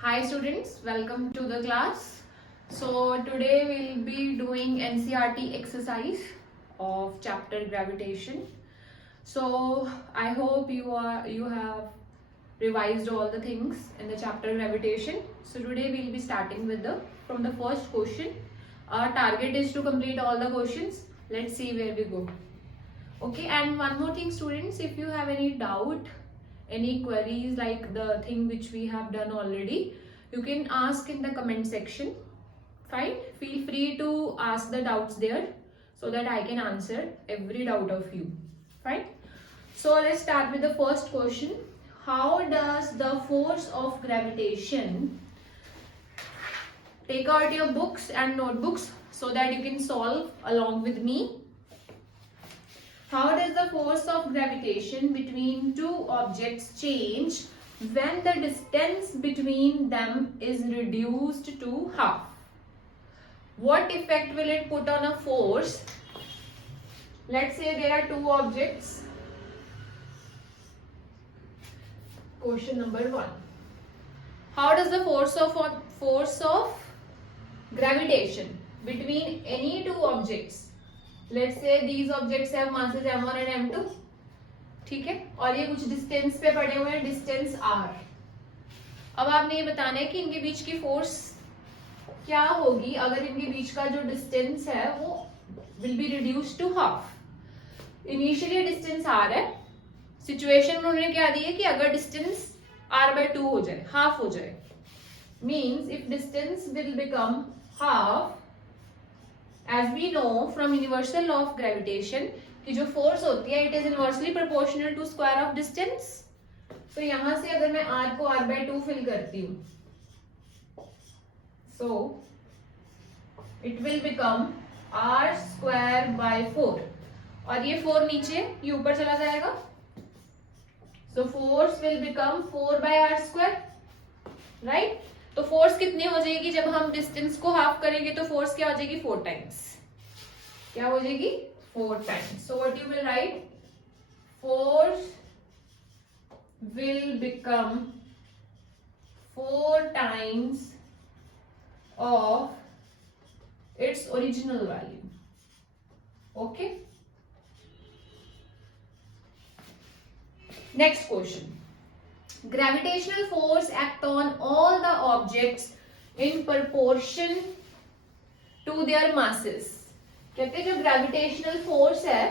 Hi students, welcome to the class. So today we'll be doing NCERT exercise of chapter gravitation. So I hope you have revised all the things in the chapter gravitation. So today we'll be starting with from the first question. Our target is to complete all the questions. Let's see where we go. Okay, and one more thing students, if you have any doubt, any queries like the thing which we have done already, you can ask in the comment section. Fine, feel free to ask the doubts there so that I can answer every doubt of you. Fine, so let's start with the first question. How does the force of gravitation, take out your books and notebooks so that you can solve along with me. How does the force of gravitation between two objects change when the distance between them is reduced to half? What effect will it put on a force? Let's say there are two objects. Question number 1. How does the force of gravitation between any two objects, let's say these objects have masses m1 and m2, ठीक है, और ये कुछ distance पे पड़े हुए हैं, distance r. अब आपने ये बताना है कि इनके बीच की फोर्स क्या होगी अगर इनके बीच का जो डिस्टेंस है वो will be reduce to half. Initially distance r है, सिचुएशन में उन्होंने क्या दी है कि अगर डिस्टेंस r/2 हो जाए, हाफ हो जाए, means if distance will become half, as we know from universal law of gravitation कि जो फोर्स होती है it is inversely proportional to square of distance. तो यहां से अगर मैं r को r/2 फिल करती हूँ, so it will become r²/4 और ये 4 नीचे ये ऊपर चला जाएगा, so force will become 4/r², right? तो फोर्स कितनी हो जाएगी जब हम डिस्टेंस को हाफ करेंगे, तो फोर्स क्या हो जाएगी 4 टाइम्स. क्या हो जाएगी 4 times. So what you will write, force will become 4 times of its original value. Okay, next question. Gravitational force act on all the objects in proportion to their masses. कहते हैं जो gravitational force है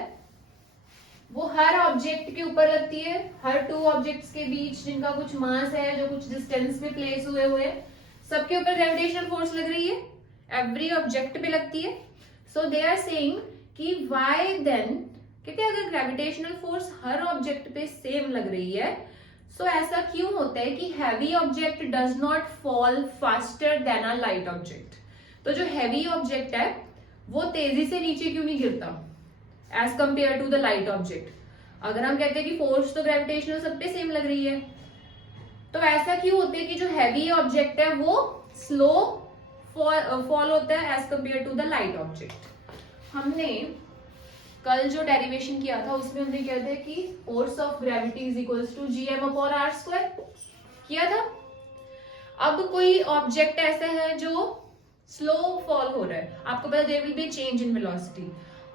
वो हर object के ऊपर लगती है, हर two objects के बीच जिनका कुछ मास है, जो कुछ डिस्टेंस पे प्लेस हुए हुए हैं, सबके ऊपर ग्रेविटेशनल फोर्स लग रही है, एवरी ऑब्जेक्ट पे लगती है. सो दे आर सेइंग कि व्हाई देन, कहते हैं अगर ग्रेविटेशनल फोर्स हर ऑब्जेक्ट पे सेम लग रही है, सो ऐसा क्यों होता है कि heavy object does not fall faster than a light object. तो जो हैवी ऑब्जेक्ट है वो तेजी से नीचे क्यों नहीं गिरता as compare to the light object. अगर हम कहते हैं कि फोर्स तो ग्रेविटेशनल सब पे सेम लग रही है, तो ऐसा क्यों होता है कि जो हैवी ऑब्जेक्ट है वो स्लो फॉल होता है as compare to the light object. हमने कल जो डेरिवेशन किया था उसमें हमने क्या था कि force of gravity is equals to gm/r² किया था. अब कोई ऑब्जेक्ट ऐसा है जो स्लो फॉल हो रहा है, आपको पता there will be change in velocity.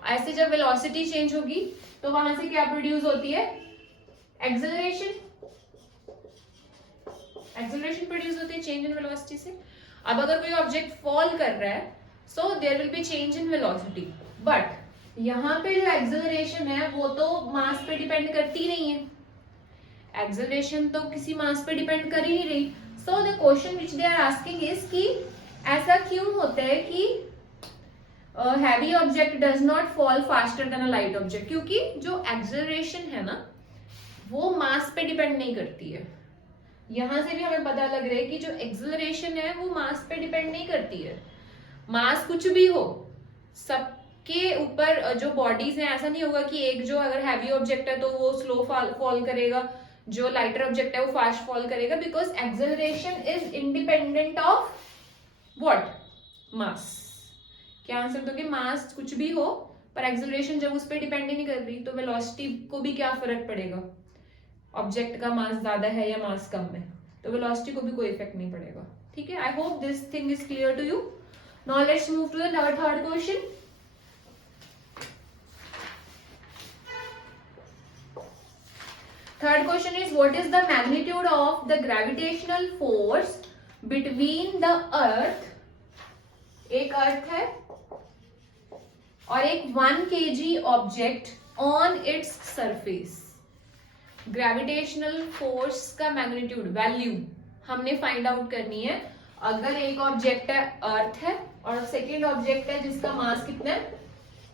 ऐसे जब वेलोसिटी चेंज होगी तो वहां से क्या प्रोड्यूस होती है, एक्सेलरेशन. एक्सेलरेशन प्रोड्यूस होती है चेंज इन वेलोसिटी से. अब अगर कोई ऑब्जेक्ट फॉल कर रहा है so there will be change in velocity, but यहाँ पे जो एक्सेलरेशन है वो तो मास पे डिपेंड करती नहीं है, एक्सेलरेशन तो किसी मास पे डिपेंड कर ही नहीं रही. So the question which they are asking is कि ऐसा क्यों होता है कि heavy object does not fall faster than a light object, क्योंकि जो एक्सेलरेशन है ना वो मास पे डिपेंड नहीं करती है. यहां से भी हमें पता लग रहा है कि जो एक्सेलरेशन है वो मास पे डिपेंड नहीं करती है. मास कुछ भी हो, सब के ऊपर जो बॉडीज हैं, ऐसा नहीं होगा कि एक जो अगर हैवी ऑब्जेक्ट है तो वो स्लो फॉल करेगा, जो लाइटर ऑब्जेक्ट है वो फास्ट फॉल करेगा, because acceleration is independent of what, mass. क्या आंसर दोगे, मास कुछ भी हो पर एक्सेलरेशन जब उस पर डिपेंड ही नहीं कर रही तो वेलोसिटी को भी क्या फर्क पड़ेगा, ऑब्जेक्ट का मास ज्यादा है या मास कम है. तो वेलोसिटी को भी कोई इफेक्ट नहीं पड़ेगा। ठीक है, I hope this thing is clear to you. Now let's move to the third question. Third question is, what is the magnitude of the gravitational force between the earth, एक अर्थ है और एक 1 kg object on its surface. Gravitational force का magnitude value हमने find out करनी है। अगर एक ऑब्जेक्ट है, अर्थ है, और सेकेंड ऑब्जेक्ट है जिसका मास कितना है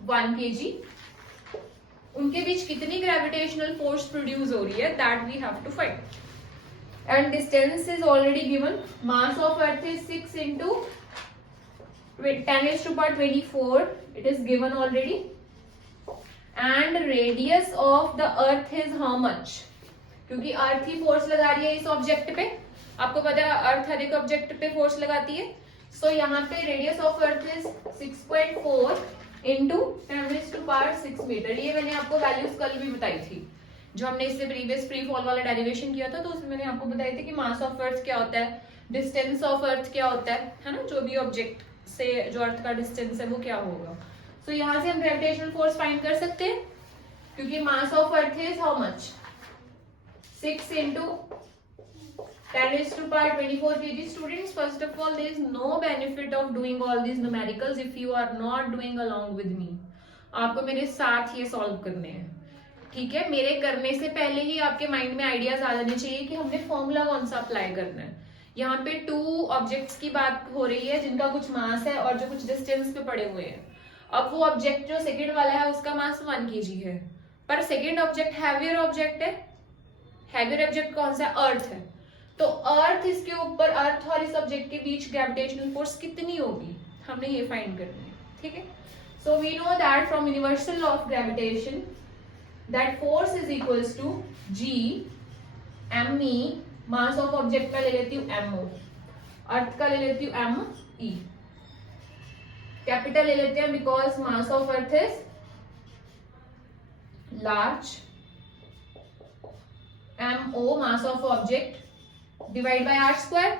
1 kg, उनके बीच कितनी ग्रेविटेशनल फोर्स प्रोड्यूस हो रही है, that we have to find. And distance is already given. Mass of earth is 6 into 10⁻24, it is given already. And radius of the earth is how much? क्योंकि अर्थ ही force लगा रही है इस object पे, आपको पता है अर्थ हर एक ऑब्जेक्ट पे फोर्स लगाती है। सो यहाँ पे radius of earth is 6.4 into 10⁻6 metre. ये मैंने आपको वैल्यूज कल भी बताई थी, जो हमने इससे प्रीवियस फ्री फॉल वाला डेरिवेशन किया था, तो उसमें मैंने आपको बताई थी कि मास ऑफ अर्थ क्या होता है, डिस्टेंस ऑफ अर्थ क्या होता है ना, जो भी ऑब्जेक्ट से जो अर्थ का डिस्टेंस है वो क्या होगा। सो यहाँ से हम ग्रेविटेशनल फोर्स फाइंड कर सकते हैं, क्योंकि मास of earth is how much 6 into 10⁻24 kg. Students, first of all, there is no benefit of doing all these numericals if you are not doing along with me. आपको मेरे साथ ये solve करने हैं, ठीक है। मेरे करने से पहले ही आपके माइंड में आइडियाज आ जाने चाहिए कि हमने फॉर्मूला कौन सा अप्लाई करना है। यहाँ पे 2 ऑब्जेक्ट्स की बात हो रही है जिनका कुछ मास है और जो कुछ डिस्टेंस पे पड़े हुए हैं। अब वो ऑब्जेक्ट जो सेकेंड वाला है उसका मास 1 kg है, पर सेकेंड ऑब्जेक्ट हैवियर ऑब्जेक्ट है। हैवियर ऑब्जेक्ट कौन सा है, अर्थ है। तो अर्थ इसके ऊपर, अर्थ और इस ऑब्जेक्ट के बीच ग्रेविटेशनल फोर्स कितनी होगी, हमने ये फाइंड करनी है, ठीक है। So we know that from universal law of gravitation that force is equals to G me, mass of object का ले लेती हूँ mo, अर्थ का ले लेती हूँ me, कैपिटल ले लेते हैं because mass of earth is large, mo mass of object divide by r square,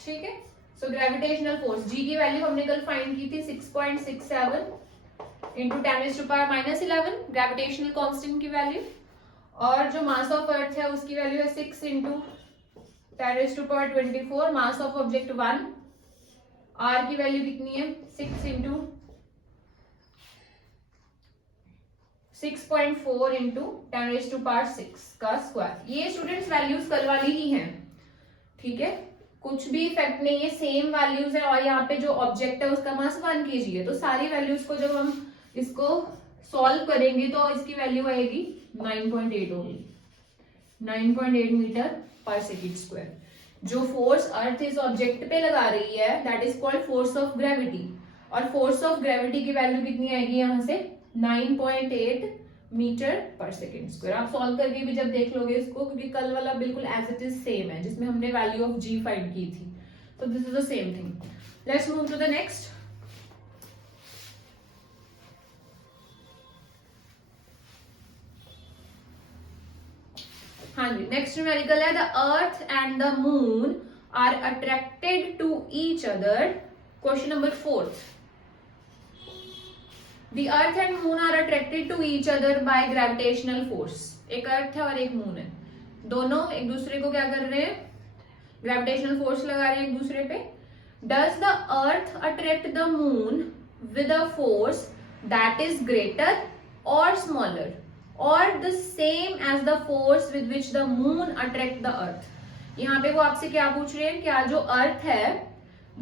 ठीक है। सो ग्रेविटेशनल फोर्स G की वैल्यू हमने कल फाइंड की थी 6.67 into 10⁻11, ग्रेविटेशनल कांस्टेंट की वैल्यू, और जो मास ऑफ अर्थ है उसकी वैल्यू है 6 into 10⁻24, mass of object 1, r की वैल्यू कितनी है 6 into 6.4 into 10⁻6 का स्क्वायर। ये स्टूडेंट्स वैल्यूज कल वाली ही हैं, ठीक है, कुछ भी इफेक्ट नहीं है, सेम वैल्यूज है। और यहाँ पे जो ऑब्जेक्ट है उसका मास 1 kg है, तो सारी वैल्यूज को जब हम इसको सॉल्व करेंगे तो इसकी वैल्यू आएगी 9.8 होगी, 9.8 मीटर पर सेकेंड स्क्वायर। जो फोर्स अर्थ इस ऑब्जेक्ट पे लगा रही है that is called force of gravity, और फोर्स ऑफ ग्रेविटी की वैल्यू कितनी आएगी यहाँ से 9.8 मीटर पर सेकेंड स्क्वायर। आप सॉल्व करके भी जब देख लोगे इसको, क्योंकि कल वाला बिल्कुल एज इट इज सेम है जिसमें हमने वैल्यू ऑफ G फाइंड की थी, तो this is the same thing. Let's move to the next. हाँ जी, नेक्स्ट न्यूमेरिकल है the earth and the moon are attracted to each other. Question number 4th, The earth and moon are attracted to each other by gravitational force. एक अर्थ है और एक moon है, दोनों एक दूसरे को क्या कर रहे हैं, ग्रेविटेशनल फोर्स लगा रहे हैं एक दूसरे पे। Does the earth attract the moon with a force that is greater or smaller or the same as the force with which the moon attract the earth? यहाँ पे वो आपसे क्या पूछ रहे हैं, क्या जो अर्थ है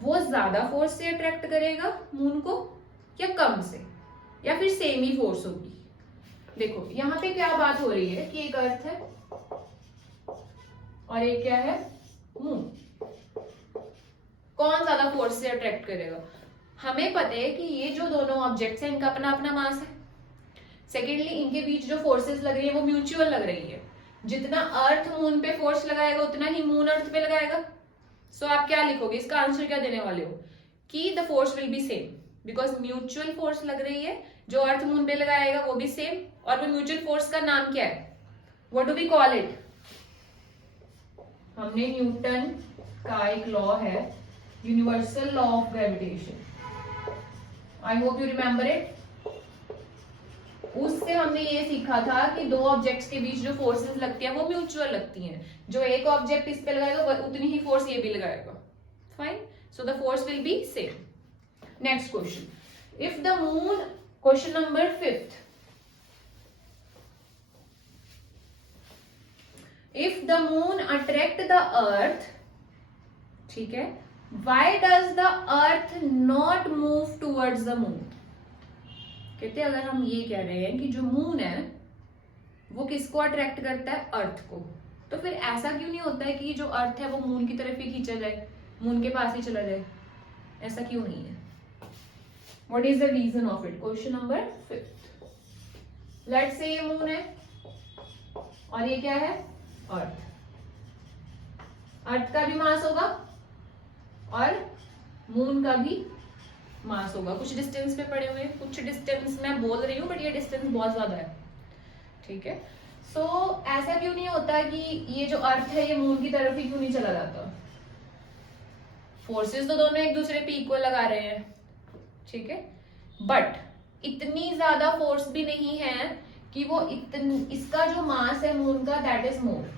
वो ज्यादा फोर्स से अट्रैक्ट करेगा मून को या कम से, या फिर सेम ही फोर्स होगी। देखो यहाँ पे क्या बात हो रही है कि एक अर्थ है और एक क्या है, मून। कौन ज्यादा फोर्स से अट्रैक्ट करेगा? हमें पता है कि ये जो दोनों ऑब्जेक्ट्स हैं इनका अपना अपना मास है। सेकेंडली इनके बीच जो फोर्सेस लग रही है वो म्यूचुअल लग रही है, जितना अर्थ मून पे फोर्स लगाएगा उतना ही मून अर्थ पे लगाएगा। सो आप क्या लिखोगे, इसका आंसर क्या देने वाले हो कि the force will be same, because mutual force लग रही है, जो अर्थ मून पे लगाएगा वो भी सेम। और वो म्यूचुअल फोर्स का नाम क्या है, what do we call it, हमने न्यूटन का एक लॉ है, universal law of gravitation, I hope you remember it. उससे हमने ये सीखा था कि दो ऑब्जेक्ट्स के बीच जो फोर्सेस लगती हैं वो म्यूचुअल लगती हैं। जो एक ऑब्जेक्ट इस पे लगाएगा उतनी ही फोर्स ये भी लगाएगा। Fine, so the force will be same. Next question, if the moon, question number 5, if the moon attract the earth, ठीक है, why does the earth not move towards the moon. कहते हैं अगर हम ये कह रहे हैं कि जो मून है वो किसको अट्रैक्ट करता है, अर्थ को, तो फिर ऐसा क्यों नहीं होता है कि जो अर्थ है वो मून की तरफ ही खींचा जाए, मून के पास ही चला जाए, ऐसा क्यों नहीं है? What is the reason of it? Question number 5, let's say ये मून है और ये क्या है, अर्थ। अर्थ का भी मास होगा और मून का भी मास होगा, कुछ डिस्टेंस पे पड़े हुए, कुछ डिस्टेंस मैं बोल रही हूँ बट ये डिस्टेंस बहुत ज्यादा है, ठीक है। सो ऐसा क्यों नहीं होता कि ये जो अर्थ है ये मून की तरफ ही क्यों नहीं चला जाता? फोर्सेस तो दोनों एक दूसरे पे इक्वल लगा रहे हैं, ठीक है, बट इतनी ज्यादा फोर्स भी नहीं है कि वो इसका जो मास है मून का, दैट इज मोर,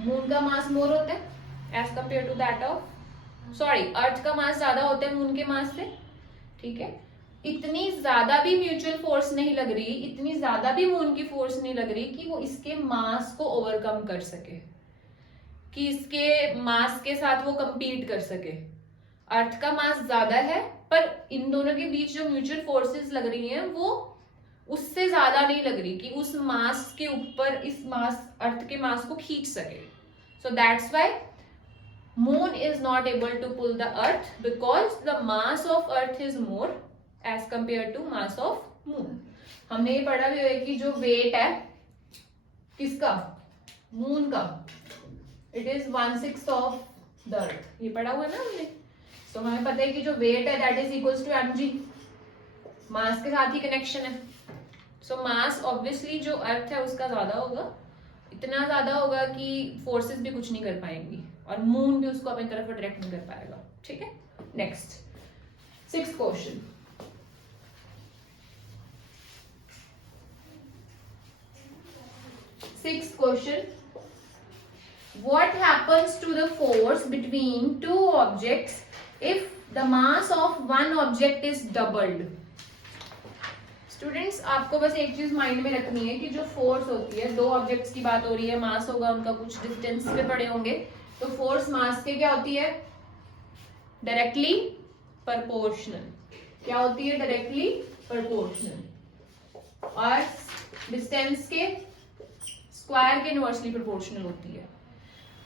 मून का मास मोर होता है as compare to that of, sorry, Earth का मास ज्यादा होता है मून के मास से, ठीक है। इतनी ज्यादा भी म्यूचुअल फोर्स नहीं लग रही, इतनी ज्यादा भी मून की फोर्स नहीं लग रही कि वो इसके मास को ओवरकम कर सके, कि इसके मास के साथ वो कंपीट कर सके। अर्थ का मास ज्यादा है पर इन दोनों के बीच जो म्यूचुअल फोर्सेस लग रही हैं वो उससे ज्यादा नहीं लग रही कि उस मास के ऊपर इस मास, अर्थ के मास को खींच सके। So that's why moon is not able to pull the earth because the mass of earth is more as compared to mass of moon। हमने ये पढ़ा भी है कि जो वेट है किसका, मून का, it is 1/6 of the earth, ये पढ़ा हुआ है ना हमने। तो हमें पता है कि जो वेट है that is equals to mg, mass के साथ ही कनेक्शन है। सो मास ऑब्वियसली जो अर्थ है उसका ज्यादा होगा, इतना ज्यादा होगा कि फोर्सेस भी कुछ नहीं कर पाएंगी और मून भी उसको अपनी तरफ अट्रैक्ट नहीं कर पाएगा, ठीक है। Next 6th question, what happens to the force between two objects if the mass of one object is doubled? Students आपको बस एक चीज माइंड में रखनी है कि जो फोर्स होती है, दो ऑब्जेक्ट्स की बात हो रही है, मास होगा उनका, कुछ डिस्टेंस पे पड़े होंगे, तो फोर्स मास के क्या होती है, डायरेक्टली प्रोपोर्शनल। क्या होती है? Directly proportional. और डिस्टेंस के स्क्वायर के इनवर्सली प्रोपोर्शनल होती है।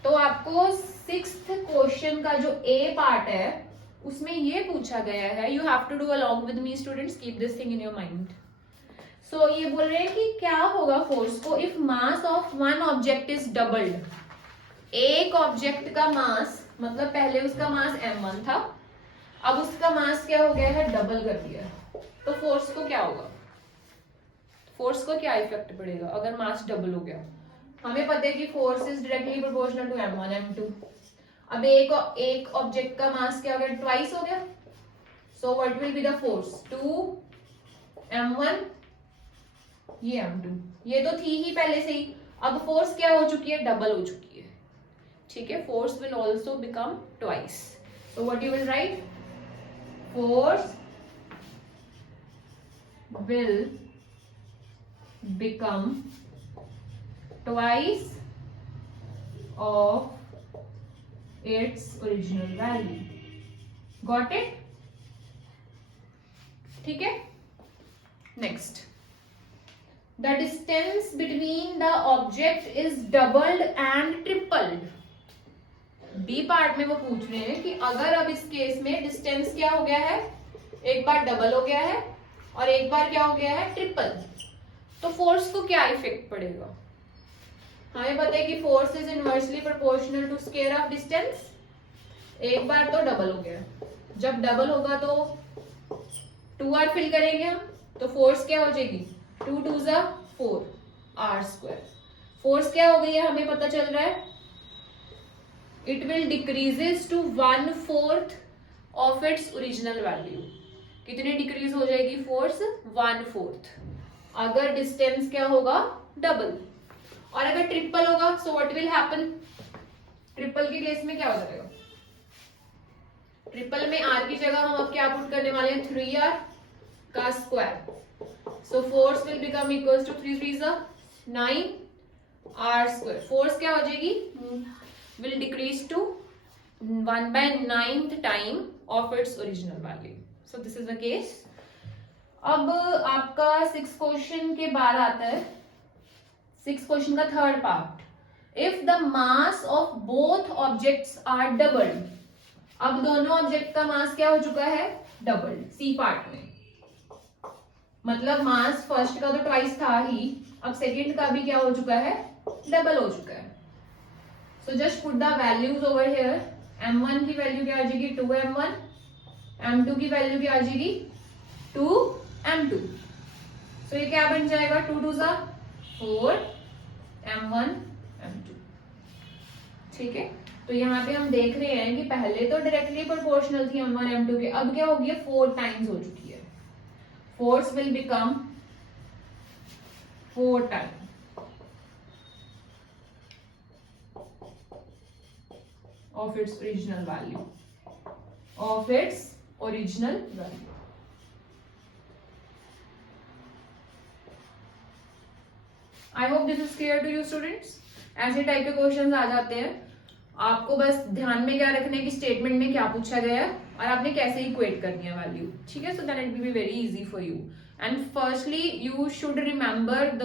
तो आपको 6th क्वेश्चन का जो ए पार्ट है उसमें ये पूछा गया है, you have to do along with me students, keep this thing in your mind. So ये बोल रहे हैं कि क्या होगा फोर्स को if mass of one object is doubled. एक ऑब्जेक्ट का मास, मतलब पहले उसका मास m1 था, अब उसका मास क्या हो गया है, डबल कर दिया, तो फोर्स को क्या होगा, फोर्स को क्या इफेक्ट पड़ेगा अगर मास डबल हो गया? हमें पता है कि force is directly proportional to m1 m2। अब एक ऑब्जेक्ट का मास क्या हो गया, ट्वाइस हो गया, so what will be the force, 2m1, ये m2, ये तो थी ही पहले से ही, अब फोर्स क्या हो चुकी है, डबल हो चुकी है, ठीक है। Force will also become twice, so what you will write, force will become twice of its original value। Got it? ठीक है। Next, the distance between the object is doubled and tripled। B part में वो पूछ रहे हैं कि अगर अब इस केस में डिस्टेंस क्या हो गया है, एक बार डबल हो गया है और एक बार क्या हो गया है, ट्रिपल, तो फोर्स को क्या इफेक्ट पड़ेगा? हमें पता है कि force is inversely proportional to square of distance. एक बार तो डबल हो गया, जब डबल होगा तो 2r फिल करेंगे हम, तो फोर्स क्या हो जाएगी, 2 2 4 r²। फोर्स क्या हो गई है हमें पता चल रहा है, it will decreases to 1/4 of its original value. कितनी डिक्रीज हो जाएगी फोर्स? 1/4. अगर डिस्टेंस क्या होगा? डबल. और अगर ट्रिपल होगा so what will happen? Triple के केस में क्या हो जाएगा? ट्रिपल में आर की जगह हम अब क्या पुट करने वाले हैं? 3r का square. So force will become equals to 3 3 9 r square. फोर्स क्या हो जाएगी? Will decrease to 1/9th time of its original value. So this is the case. अब आपका 6 क्वेश्चन के बाद आता है 6 क्वेश्चन का third part. If the mass of both objects are doubled. अब दोनों ऑब्जेक्ट का मास क्या हो चुका है? डबल्ड. सी पार्ट में मतलब मास फर्स्ट का तो ट्वाइस था ही, अब सेकंड का भी क्या हो चुका है? डबल हो चुका है. So just put the values over here. m1 की वैल्यू क्या आ जाएगी? 2m1. m2 की वैल्यू क्या आ जाएगी? 2m2. सो ये क्या बन जाएगा? 2 2 4 m1 m2. ठीक है. तो यहाँ पे हम देख रहे हैं कि पहले तो डायरेक्टली प्रोपोर्शनल थी m1 m2 के, अब क्या हो गया? 4 टाइम्स हो चुकी है. Force will become 4 times of its original value. Of its original value. I hope this is clear to you students. ऐसे टाइप के क्वेश्चंस आ जाते हैं. आपको बस ध्यान में क्या रखना है कि स्टेटमेंट में क्या पूछा गया है और आपने कैसे इक्वेट करनी है वैल्यू. ठीक है. So then it will be very easy for you. And firstly you should remember the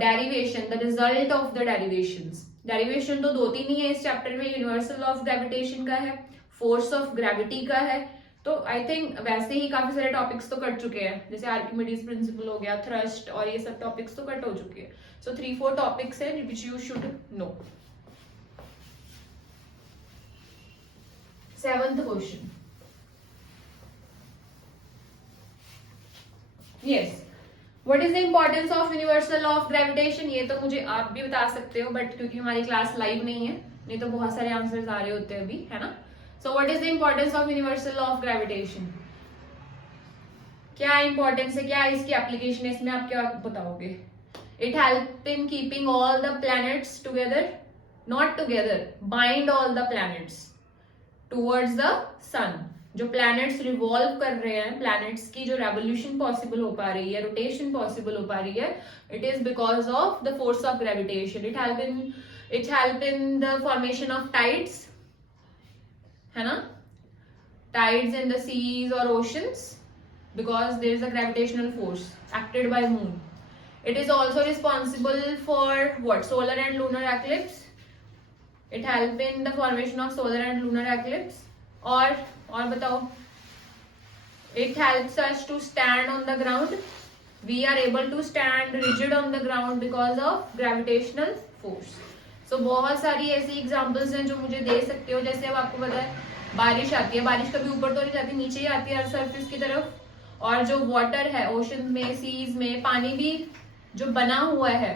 derivation, the result of the derivations. Derivation तो 2-3 ही है इस चैप्टर में. यूनिवर्सल ऑफ ग्रेविटेशन का है, फोर्स ऑफ ग्रेविटी का है. तो आई थिंक वैसे ही काफी सारे टॉपिक्स तो कट चुके हैं, जैसे आर्किमिडीज प्रिंसिपल हो गया, थ्रस्ट और ये सब टॉपिक्स तो कट हो चुके हैं. सो 3-4 टॉपिक्स है which you should know. 7th question. Yes. What is the importance of universal law of gravitation? ये तो मुझे आप भी बता सकते हो, बट क्योंकि हमारी क्लास लाइव नहीं है, नहीं तो बहुत सारे आंसर्स आ रहे होते हैं अभी, है ना. So what is the importance of universal law of gravitation? क्या इंपॉर्टेंस है, क्या है इसकी एप्लीकेशन है, इसमें आप क्या बताओगे? It help in keeping all the planets together, not together, bind all the planets towards the sun. जो प्लैनेट्स रिवॉल्व कर रहे हैं, प्लैनेट्स की जो रेवोल्यूशन पॉसिबल हो पा रही है, रोटेशन पॉसिबल हो पा रही है, it is because of the force of gravitation. It help in the formation of tides, है ना, टाइड्स इन द सीज और oceans, because there is a gravitational force acted by moon. It is also responsible for what? Solar and lunar eclipse. It help in the formation of solar and lunar eclipse. और बताओ. It helps us to stand on the ground. We are able to stand rigid on the ground because of gravitational force. So बहुत सारी ऐसी examples हैं जो मुझे दे सकते हो. जैसे अब आपको पता है बारिश आती है, बारिश कभी ऊपर तो नहीं जाती, नीचे ही आती है सरफेस की तरफ. और जो वाटर है ओशन में, सीज में, पानी भी जो बना हुआ है,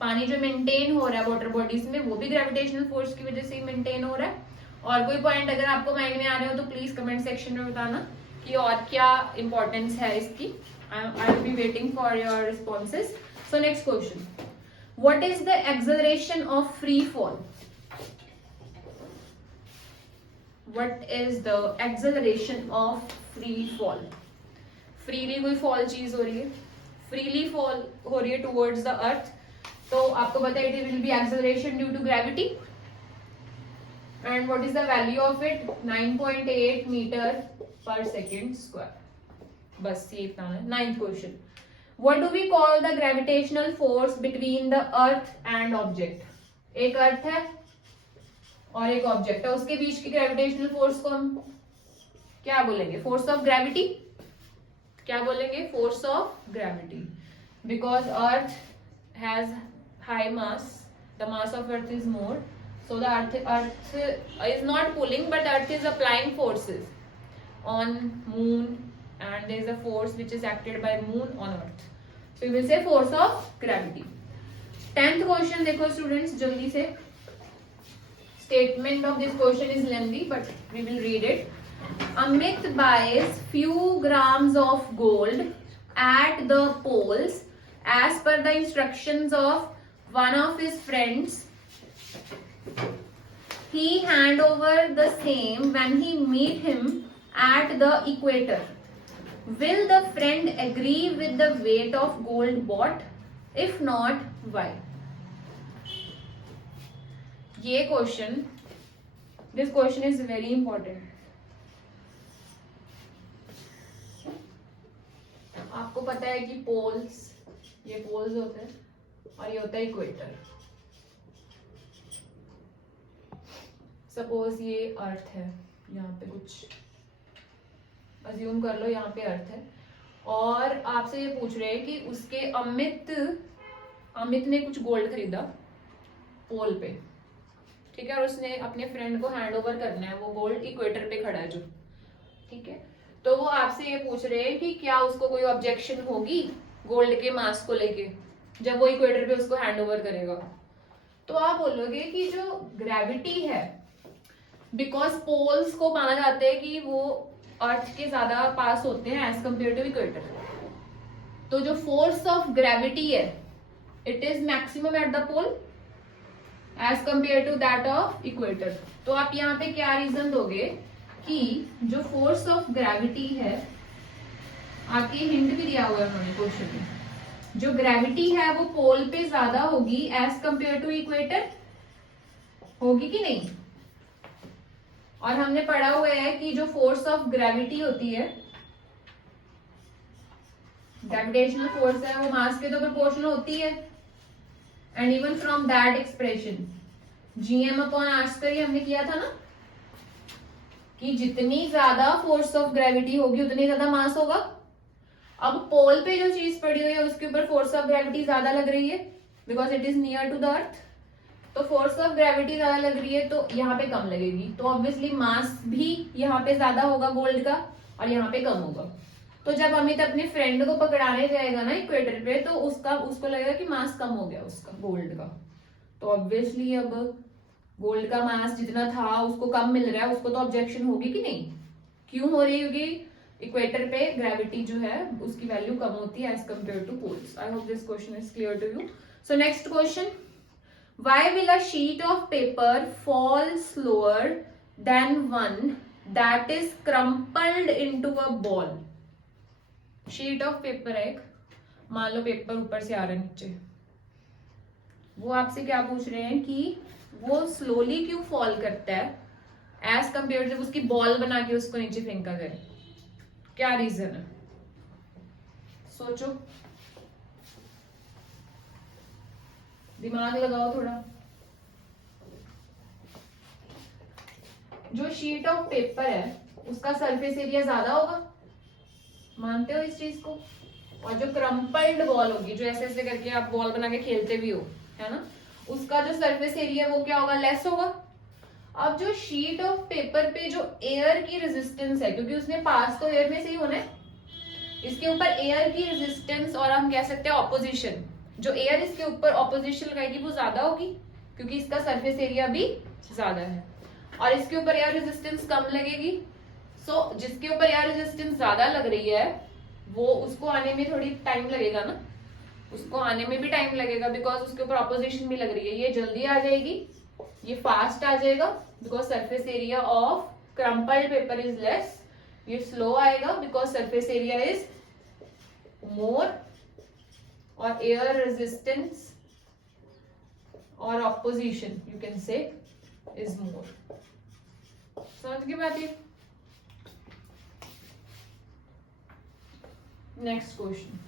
पानी जो मेंटेन हो रहा है वाटर बॉडीज में, वो भी ग्रेविटेशनल फोर्स की वजह से ही मेंटेन हो रहा है. और कोई पॉइंट अगर आपको माइंड में आ रहे हो तो प्लीज कमेंट सेक्शन में बताना कि और क्या इंपॉर्टेंस है इसकी. I will be waiting for your responses. So next question. What is the acceleration of free fall? What is the acceleration of free fall? Freely कोई फॉल चीज हो रही है, फ्रीली फॉल हो रही है टुवर्ड्स द अर्थ, तो आपको पता है it will be acceleration due to gravity. And what is the value of it? 9.8 meter per second square. बस ये इतना है. 9th question. What do we call the gravitational force between the earth and object? एक अर्थ है और एक object है, उसके बीच की ग्रेविटेशनल फोर्स को हम क्या बोलेंगे? Force of gravity. क्या बोलेंगे? Force of gravity. Because earth has high mass, the mass of earth is more. So the earth is not pulling, but earth is applying forces on moon, and there is a force which is acted by moon on earth. So you will say force of gravity. 10th question देखो students जल्दी से. statement of this question is lengthy, but we will read it. Amit buys few grams of gold at the polls as per the instructions of one of his friends. He hand over the same when he meet him at the equator. Will the friend agree with the weight of gold bought? If not, why? ये question, this question is very important. आपको पता है कि poles, ये poles होते हैं और ये होता है इक्वेटर. सपोज ये अर्थ है, यहाँ पे कुछ अज्यूम कर लो, यहाँ पे अर्थ है और आपसे ये पूछ रहे हैं कि उसके अमित ने कुछ गोल्ड खरीदा पोल पे, ठीक है, और उसने अपने फ्रेंड को हैंड ओवर करना है. वो गोल्ड इक्वेटर पे खड़ा है जो, ठीक है. तो वो आपसे ये पूछ रहे हैं कि क्या उसको कोई ऑब्जेक्शन होगी गोल्ड के मास को लेके जब वो इक्वेटर पे उसको हैंड ओवर करेगा. तो आप बोलोगे कि जो ग्रेविटी है, बिकॉज पोल्स को माना जाता है कि वो अर्थ के ज्यादा पास होते हैं एज कम्पेयर टू इक्वेटर, तो जो फोर्स ऑफ ग्रेविटी है it is maximum at the pole as compare to that of equator. तो आप यहाँ पे क्या रीजन दोगे कि जो फोर्स ऑफ ग्रेविटी है, आपके हिंट भी दिया हुआ है उन्होंने क्वेश्चन में, जो ग्रेविटी है वो पोल पे ज्यादा होगी एज कम्पेयर टू इक्वेटर, होगी कि नहीं. और हमने पढ़ा हुआ है कि जो फोर्स ऑफ ग्रेविटी होती है, ग्रेविटेशनल फोर्स है, वो मास के तो प्रोपोर्शनल होती है. And even from that expression gm upon R square हमने किया था ना, कि जितनी ज्यादा फोर्स ऑफ ग्रेविटी होगी उतनी ज्यादा मास होगा. अब पोल पे जो चीज पड़ी हुई है उसके ऊपर फोर्स ऑफ ग्रेविटी ज्यादा लग रही है because it is near to the earth. तो फोर्स ऑफ ग्रेविटी ज्यादा लग रही है तो यहाँ पे कम लगेगी, तो ऑब्वियसली मास भी यहाँ पे ज्यादा होगा गोल्ड का और यहाँ पे कम होगा. तो जब अमित अपने फ्रेंड को पकड़ाने जाएगा ना इक्वेटर पे, तो उसको लगेगा कि मास कम हो गया उसका गोल्ड का. तो ऑब्वियसली अब गोल्ड का मास जितना था उसको कम मिल रहा है, उसको तो ऑब्जेक्शन होगी कि नहीं. क्यों हो रही होगी? इक्वेटर पे ग्रेविटी जो है उसकी वैल्यू कम होती है as compare to poles. I hope this question is clear to you. So next question, why will a sheet of paper fall slower than one that is crumpled into a ball? Sheet of paper है एक, मान लो paper ऊपर से आ रहा है नीचे, वो आपसे क्या पूछ रहे हैं कि वो स्लोली क्यों फॉल करता है एज कम्पेयर जब उसकी बॉल बना के उसको नीचे फेंका जाए. क्या रीजन है? सोचो, दिमाग लगाओ थोड़ा. जो शीट ऑफ पेपर है उसका सरफेस एरिया ज्यादा होगा, मानते हो इस चीज को, और जो क्रम्पल्ड बॉल होगी, जो ऐसे ऐसे करके आप बॉल बना के खेलते भी हो, है ना, उसका जो सरफेस एरिया वो क्या होगा? लेस होगा. अब जो शीट ऑफ पेपर पे जो एयर की रेजिस्टेंस है, क्योंकि उसने पास तो एयर में से ही होना है, इसके ऊपर एयर की रेजिस्टेंस और हम कह सकते हैं ऑपोजिशन, जो एयर इसके ऊपर ऑपोजिशन लगाएगी वो ज्यादा होगी क्योंकि इसका सरफेस एरिया भी ज्यादा है, और इसके ऊपर एयर रेजिस्टेंस कम लगेगी. सो जिसके ऊपर एयर रेजिस्टेंस ज्यादा लग रही है वो, उसको आने में थोड़ी टाइम लगेगा ना, उसको आने में भी टाइम लगेगा बिकॉज उसके ऊपर ऑपोजिशन भी लग रही है. ये जल्दी आ जाएगी, ये फास्ट आ जाएगा because surface area of crumpled paper is less. ये स्लो आएगा because surface area is more, और एयर रेजिस्टेंस और opposition you can say is more. समझ गए बात? ये next question,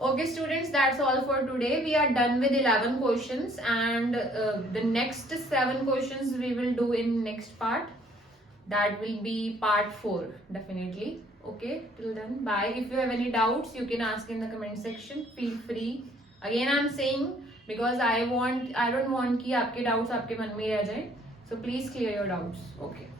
okay students, that's all for today. We are done with 11 questions and the next 7 questions we will do in next part. That will be part 4 definitely. Okay, till then bye. If you have any doubts you can ask in the comment section. Feel free. Again I'm saying because I don't want कि आपके doubts आपके मन में रह जाए. So please clear your doubts. Okay.